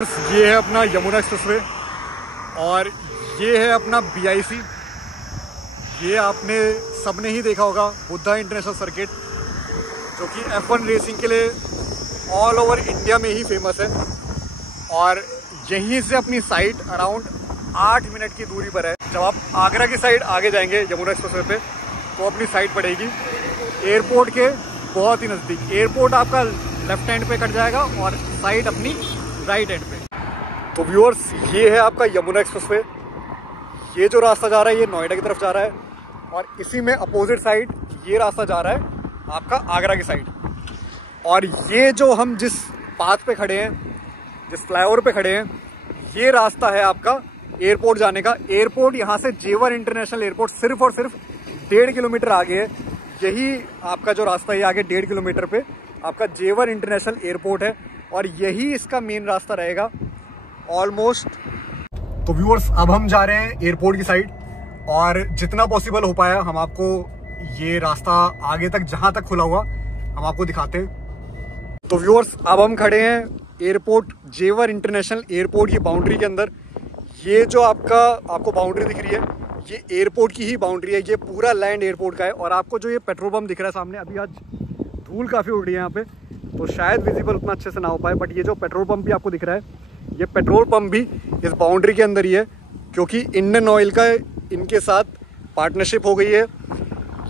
ये है अपना यमुना एक्सप्रेसवे और ये है अपना BIC। ये आपने सबने ही देखा होगा, बुद्धा इंटरनेशनल सर्किट, जो कि F1 रेसिंग के लिए ऑल ओवर इंडिया में ही फेमस है। और यहीं से अपनी साइट अराउंड 8 मिनट की दूरी पर है। जब आप आगरा की साइड आगे जाएंगे यमुना एक्सप्रेसवे पे तो अपनी साइट पड़ेगी एयरपोर्ट के बहुत ही नज़दीक। एयरपोर्ट आपका लेफ्ट हैंड पे कट जाएगा और साइट अपनी राइट हैंड पे। तो व्यूअर्स, ये है आपका यमुना एक्सप्रेसवे। ये जो रास्ता जा रहा है ये नोएडा की तरफ जा रहा है और इसी में अपोजिट साइड ये रास्ता जा रहा है आपका आगरा की साइड। और ये जो हम जिस पाथ पे खड़े हैं, जिस फ्लाईओवर पे खड़े हैं, ये रास्ता है आपका एयरपोर्ट जाने का। एयरपोर्ट यहाँ से जेवर इंटरनेशनल एयरपोर्ट सिर्फ और सिर्फ 1.5 किलोमीटर आगे है। यही आपका जो रास्ता है आगे 1.5 किलोमीटर पे आपका जेवर इंटरनेशनल एयरपोर्ट है और यही इसका मेन रास्ता रहेगा ऑलमोस्ट। तो व्यूअर्स, अब हम जा रहे हैं एयरपोर्ट की साइड और जितना पॉसिबल हो पाया हम आपको ये रास्ता आगे तक जहां तक खुला हुआ हम आपको दिखाते हैं। तो व्यूअर्स, अब हम खड़े हैं एयरपोर्ट जेवर इंटरनेशनल एयरपोर्ट की बाउंड्री के अंदर। ये जो आपको बाउंड्री दिख रही है ये एयरपोर्ट की ही बाउंड्री है। ये पूरा लैंड एयरपोर्ट का है। और आपको जो ये पेट्रोल पंप दिख रहा है सामने, अभी आज धूल काफ़ी उड़ रही है यहाँ पे तो शायद विजिबल उतना अच्छे से ना हो पाए, बट ये जो पेट्रोल पंप भी आपको दिख रहा है ये पेट्रोल पंप भी इस बाउंड्री के अंदर ही है, क्योंकि इंडियन ऑयल का इनके साथ पार्टनरशिप हो गई है।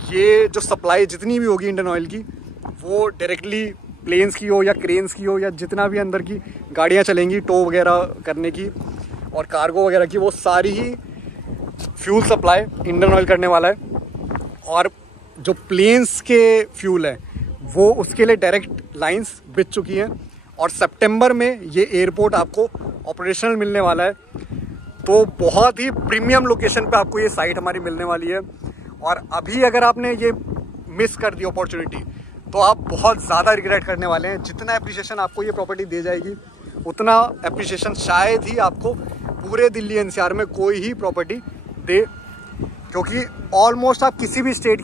ये जो सप्लाई जितनी भी होगी इंडियन ऑयल की वो डायरेक्टली प्लेन्स की हो या क्रेन्स की हो या जितना भी अंदर की गाड़ियाँ चलेंगी टो वगैरह करने की और कार्गो वगैरह की, वो सारी ही फ्यूल सप्लाई इंडियन ऑयल करने वाला है। और जो प्लेन्स के फ्यूल है वो उसके लिए डायरेक्ट लाइंस बिछ चुकी हैं और सितंबर में ये एयरपोर्ट आपको ऑपरेशनल मिलने वाला है। तो बहुत ही प्रीमियम लोकेशन पे आपको ये साइट हमारी मिलने वाली है। और अभी अगर आपने ये मिस कर दी अपॉर्चुनिटी तो आप बहुत ज़्यादा रिग्रेट करने वाले हैं। जितना एप्रिसिएशन आपको ये प्रॉपर्टी दे जाएगी उतना एप्रिसिएशन शायद ही आपको पूरे दिल्ली NCR में कोई ही प्रॉपर्टी दे, क्योंकि ऑलमोस्ट आप किसी भी स्टेट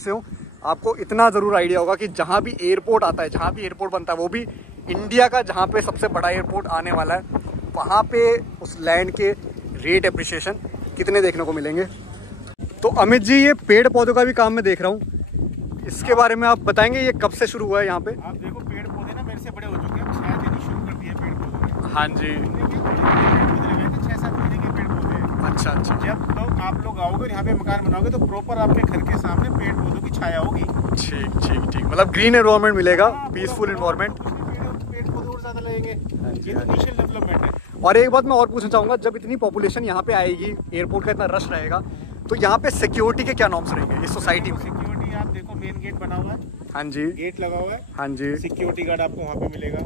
से हो आपको इतना ज़रूर आइडिया होगा कि जहाँ भी एयरपोर्ट आता है, जहाँ भी एयरपोर्ट बनता है, वो भी इंडिया का जहाँ पे सबसे बड़ा एयरपोर्ट आने वाला है, वहाँ पे उस लैंड के रेट एप्रिसिएशन कितने देखने को मिलेंगे। तो अमित जी, ये पेड़ पौधों का भी काम मैं देख रहा हूँ, इसके बारे में आप बताएंगे ये कब से शुरू हुआ है यहाँ पे? आप देखो, पेड़ पौधे ना मेरे से बड़े हो चुके हैं, शायद इन्हीं शुरू कर दिए पेड़ पौधे। हाँ जी। 6-7 महीने के पेड़ पौधे हैं। अच्छा। जब तो आप लोग आओगे और यहाँ पे मकान बनाओगे तो प्रॉपर आपके घर के सामने पेड़ पौधों की छाया होगी। ठीक, मतलब ग्रीन एनवायरनमेंट मिलेगा, पीसफुल एनवायरनमेंट। पेड़ पौधे और ज्यादा लगेंगे। ये तो इनिशियल डेवलपमेंट है। और एक बात मैं और पूछना चाहूँगा, जब इतनी पॉपुलेशन यहाँ पे आएगी, एयरपोर्ट का इतना रश रहेगा, तो यहाँ पे सिक्योरिटी के क्या नॉर्म्स रहेंगे इस सोसाइटी में? सिक्योरिटी आप देखो, मेन गेट बना हुआ है। हाँ जी। गेट लगा हुआ है। हाँ जी। सिक्योरिटी गार्ड आपको वहाँ पे मिलेगा।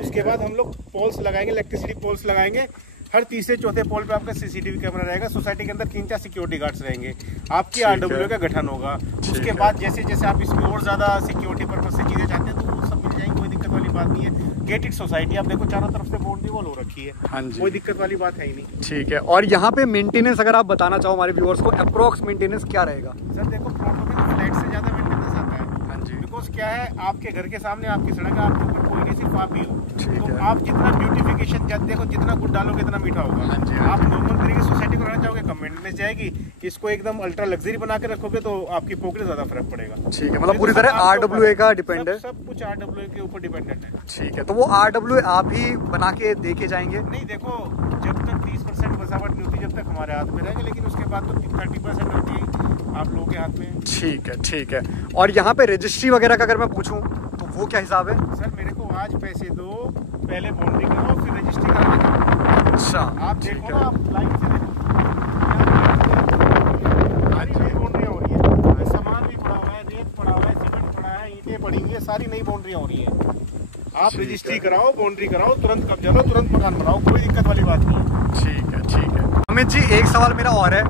उसके बाद हम लोग पोल्स लगाएंगे, इलेक्ट्रिसिटी पोल्स लगाएंगे। हर तीसरे चौथे पोल पे आपका CCTV कैमरा रहेगा। सोसाइटी के अंदर 3-4 सिक्योरिटी गार्ड्स रहेंगे। आपकी RWA का गठन होगा। उसके बाद जैसे जैसे आप इसमें और ज्यादा सिक्योरिटी पर्पज से चीजें चाहते हैं तो वो सब मिल जाएंगी, कोई दिक्कत वाली बात नहीं है। गेटेड सोसाइटी आप देखो, चारों तरफ से बाउंड्री वॉल हो रखी है। हाँ जी। कोई दिक्कत वाली बात है ही नहीं। ठीक है। और यहाँ पे मेंटेनेंस अगर आप बताना चाहो हमारे व्यूअर्स को, अप्रोक्स मेंटेनेंस क्या रहेगा? सर देखो, प्लॉटों में तो फ्लैट से ज्यादा मेंटेनेंस आता है। हाँ जी। बिकॉज क्या है, आपके घर के सामने आपकी सड़क है, आपके ऊपर कोई नहीं, सिर्फ आप ही हो। ठीक है। आप जितना ब्यूटिफिकेशन देखो, जितना गुड डालोगे इतना मीठा होगा। हाँ जी। आप नॉर्मल तरीके से सोसाइटी को रहना चाहोगे, कम मेंटेनेंस जाएगी। इसको एकदम अल्ट्रा लग्जरी बना के रखोगे तो आपकी पॉकेट में ज्यादा फर्क पड़ेगा। ठीक है, मतलब पूरी तरह RWA का डिपेंड है। सब कुछ RWA के ऊपर डिपेंडेंट है। ठीक है, तो वो RWA आप ही बना के देके जाएंगे? नहीं, देखो, जब तक 30% बसावट नहीं होती जब तक हमारे हाथ में रहेंगे, लेकिन उसके बाद तो 30% होती है आप लोगों के हाथ में। ठीक है। और यहाँ पे रजिस्ट्री वगैरह का अगर मैं पूछूं तो वो क्या हिसाब है? सर मेरे को आज पैसे दो, पहले बाउंड्री करो, फिर रजिस्ट्री करा के। अच्छा, आप देखो ना, आप लाइन से देखो, नई बाउंड्रियाँ हो रही है। सामान भी पड़ा हुआ है, रेत पड़ा हुआ है, सीमेंट पड़ा है, ईंटें पड़ी हुई है, सारी नई बाउंड्रियाँ हो रही है। आप रजिस्ट्री कराओ, बाउंड्री कराओ, तुरंत कब्जा लो, तुरंत मकान बनाओ, कोई दिक्कत वाली बात नहीं है। ठीक है। अमित जी, एक सवाल मेरा और है।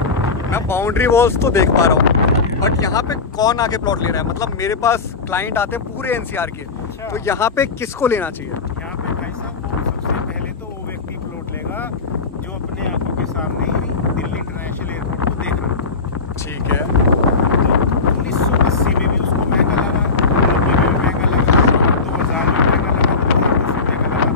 मैं बाउंड्री वॉल्स तो देख पा रहा हूँ, बट यहाँ पे कौन आके प्लॉट ले रहा है? मतलब मेरे पास क्लाइंट आते हैं पूरे NCR के। अच्छा। तो यहाँ पे किसको लेना चाहिए? यहाँ पे भाई साहब, वो सबसे पहले तो वो व्यक्ति प्लॉट लेगा जो अपने आंखों के सामने ही दिल्ली इंटरनेशनल एयरपोर्ट को देख रहा है। ठीक है। तो 1980 में भी उसको महंगा लगा, 90 में भी महंगा लगा, 2000 में महंगा लगा, 2200 महंगा लगा।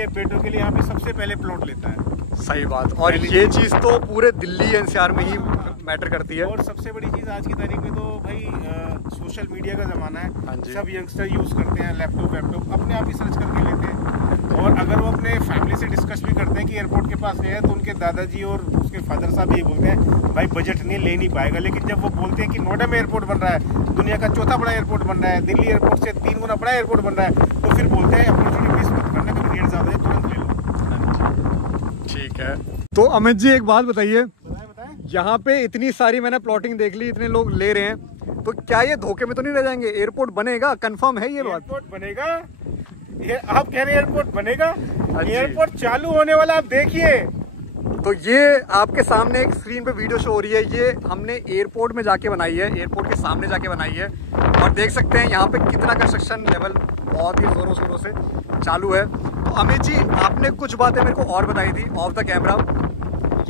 लिए, पेट्रोल के लिए यहाँ पे सबसे पहले प्लॉट लेता है। सही बात। और ये चीज़ तो पूरे दिल्ली एनसीआर में ही मैटर करती है। और सबसे बड़ी चीज़ आज की तारीख में तो भाई सोशल मीडिया का ज़माना है। हाँ जी। सब यंगस्टर यूज़ करते हैं लैपटॉप अपने आप ही सर्च करके लेते हैं। और अगर वो अपने फैमिली से डिस्कस भी करते हैं कि एयरपोर्ट के पास गए हैं, तो उनके दादाजी और उसके फादर साहब ये बोलते हैं भाई बजट नहीं, ले नहीं पाएगा। लेकिन जब वो बोलते हैं कि नोएडा में एयरपोर्ट बन रहा है, दुनिया का चौथा बड़ा एयरपोर्ट बन रहा है, दिल्ली एयरपोर्ट से 3 गुना बड़ा एयरपोर्ट बन रहा है, तो फिर बोलते हैं अपॉर्चुनिटी मिस मत करना, कभी रेट ज़्यादा है तुरंत ले लो। ठीक है। तो अमित जी एक बात बताइए, यहाँ पे इतनी सारी मैंने प्लॉटिंग देख ली, इतने लोग ले रहे हैं, तो क्या ये धोखे में तो नहीं रह जाएंगे? एयरपोर्ट बनेगा, कंफर्म है ये बात? एयरपोर्ट बनेगा, ये आप कह रहे हैं एयरपोर्ट बनेगा, एयरपोर्ट चालू होने वाला आप देखिए। तो ये आपके सामने एक स्क्रीन पे वीडियो शो हो रही है, ये हमने एयरपोर्ट में जाके बनाई है, एयरपोर्ट के सामने जाके बनाई है। और देख सकते हैं यहाँ पे कितना कंस्ट्रक्शन लेवल बहुत ही जोरों शोरों से चालू है। तो अमित जी आपने कुछ बातें मेरे को और बताई थी ऑफ द कैमरा,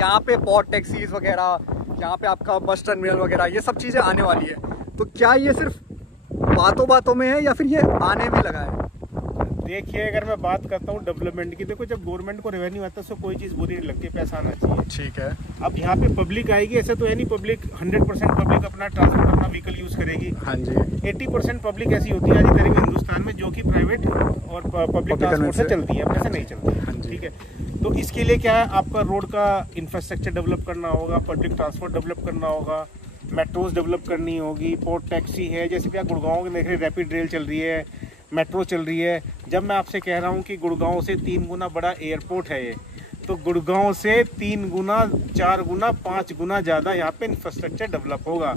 यहाँ पे पॉट टैक्सीज वगैरह, यहाँ पे आपका बस टर्मिनल वगैरह, ये सब चीज़ें आने वाली है। तो क्या ये सिर्फ बातों बातों में है या फिर ये आने भी लगा है? देखिए, अगर मैं बात करता हूँ डेवलपमेंट की, देखो जब गवर्नमेंट को रेवेन्यू आता है तो कोई चीज़ बुरी नहीं लगती, पैसा आना चाहिए। ठीक है। अब यहाँ पे पब्लिक आएगी, ऐसे तो है नहीं पब्लिक 100% पब्लिक अपना ट्रांसपोर्ट, अपना व्हीकल यूज़ करेगी। हाँ जी। 80% पब्लिक ऐसी होती है आज की तारीख में हिंदुस्तान में जो कि प्राइवेट और पब्लिक ट्रांसपोर्ट से चलती है, अपने से नहीं चलती। ठीक है, तो इसके लिए क्या है, आपका रोड का इंफ्रास्ट्रक्चर डेवलप करना होगा, पब्लिक ट्रांसपोर्ट डेवलप करना होगा, मेट्रोज डेवलप करनी होगी, पोर्ट टैक्सी है, जैसे कि आप गुड़गांव में देख रहे हैं रैपिड रेल चल रही है, मेट्रो चल रही है। जब मैं आपसे कह रहा हूँ कि गुड़गांव से 3 गुना बड़ा एयरपोर्ट है ये, तो गुड़गांव से 3 गुना, 4 गुना, 5 गुना ज़्यादा यहाँ पे इंफ्रास्ट्रक्चर डेवलप होगा।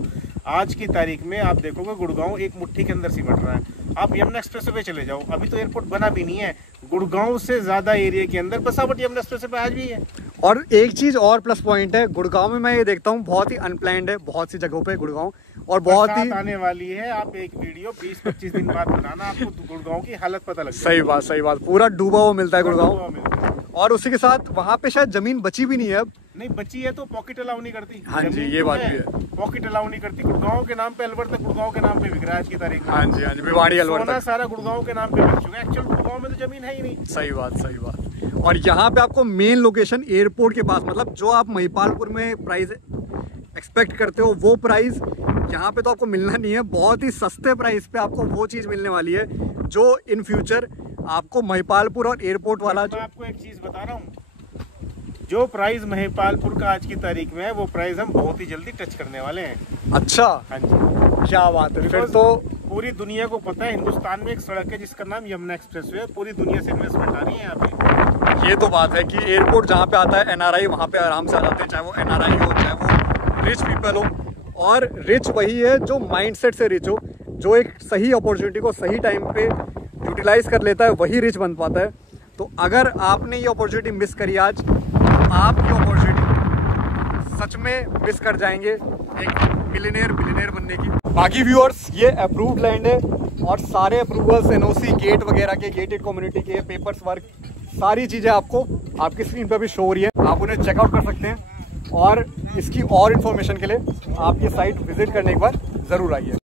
आज की तारीख में आप देखोगे गुड़गांव एक मुट्ठी के अंदर सिमट रहा है। आप यमुना एक्सप्रेस वे चले जाओ, अभी तो एयरपोर्ट बना भी नहीं है, गुड़गांव से ज़्यादा एरिया के अंदर बसावट यमुना एक्सप्रेस वे आज भी है। और एक चीज़ और प्लस पॉइंट है गुड़गांव में, मैं ये देखता हूँ बहुत ही अनप्लैंड है बहुत सी जगहों पे गुड़गांव, और बहुत ही आने वाली है। आप एक वीडियो 20-25 दिन बाद बनाना, आपको गुड़गांव की हालत पता लग जाएगी। सही बात, पूरा डूबा हुआ मिलता है गुड़गांव। और उसी के साथ वहाँ पे शायद जमीन बची भी नहीं है अब। नहीं बची है तो पॉकेट अलाउ नहीं करती। हाँ जी, ये बात भी है, पॉकेट अलाउ नहीं करती। गुड़गांव के नाम पे अलवर तक गुड़गांव के नाम पे बिक रहा है आज की तारीख में। हाँ जी, भिवाड़ी अलवर तक सारा गुड़गांव के नाम पे बिक चुका है। एक्चुअल गुड़गांव में तो जमीन है ही नहीं। सही बात। और यहाँ पे आपको मेन लोकेशन एयरपोर्ट के पास, मतलब जो आप महिपालपुर में प्राइस एक्सपेक्ट करते हो वो प्राइस यहाँ पे तो आपको मिलना नहीं है। बहुत ही सस्ते प्राइस पे आपको वो चीज़ मिलने वाली है जो इन फ्यूचर आपको महिपालपुर और एयरपोर्ट वाला। मैं आपको एक चीज़ बता रहा हूँ, जो प्राइस महिपालपुर का आज की तारीख में है वो प्राइस हम बहुत ही जल्दी टच करने वाले हैं। अच्छा, हाँ जी, क्या बात है। फिर तो पूरी दुनिया को पता है हिंदुस्तान में एक सड़क है जिसका नाम यमुना एक्सप्रेस वे है, पूरी दुनिया से इन्वेस्टमेंट आ रही है यहाँ पे। ये तो बात है कि एयरपोर्ट जहाँ पे आता है एनआरआई वहाँ पे आराम से आ जाते हैं, चाहे वो एनआरआई हो चाहे वो रिच पीपल हो। और रिच वही है जो माइंडसेट से रिच हो, जो एक सही अपॉर्चुनिटी को सही टाइम पे यूटिलाइज कर लेता है, वही रिच बन पाता है। तो अगर आपने ये अपॉर्चुनिटी मिस करी आज, तो आप ये अपॉर्चुनिटी सच में मिस कर जाएंगे एक मिलियनेयर बनने की। बाकी व्यूअर्स, ये अप्रूव्ड लैंड है और सारे अप्रूवल्स, एनओसी, गेट वगैरह के, गेटेड कम्युनिटी के पेपर्स वर्क, सारी चीज़ें आपको आपकी स्क्रीन पर भी शो हो रही है, आप उन्हें चेकआउट कर सकते हैं। और इसकी और इन्फॉर्मेशन के लिए आप ये साइट विजिट करने एक बार ज़रूर आइए।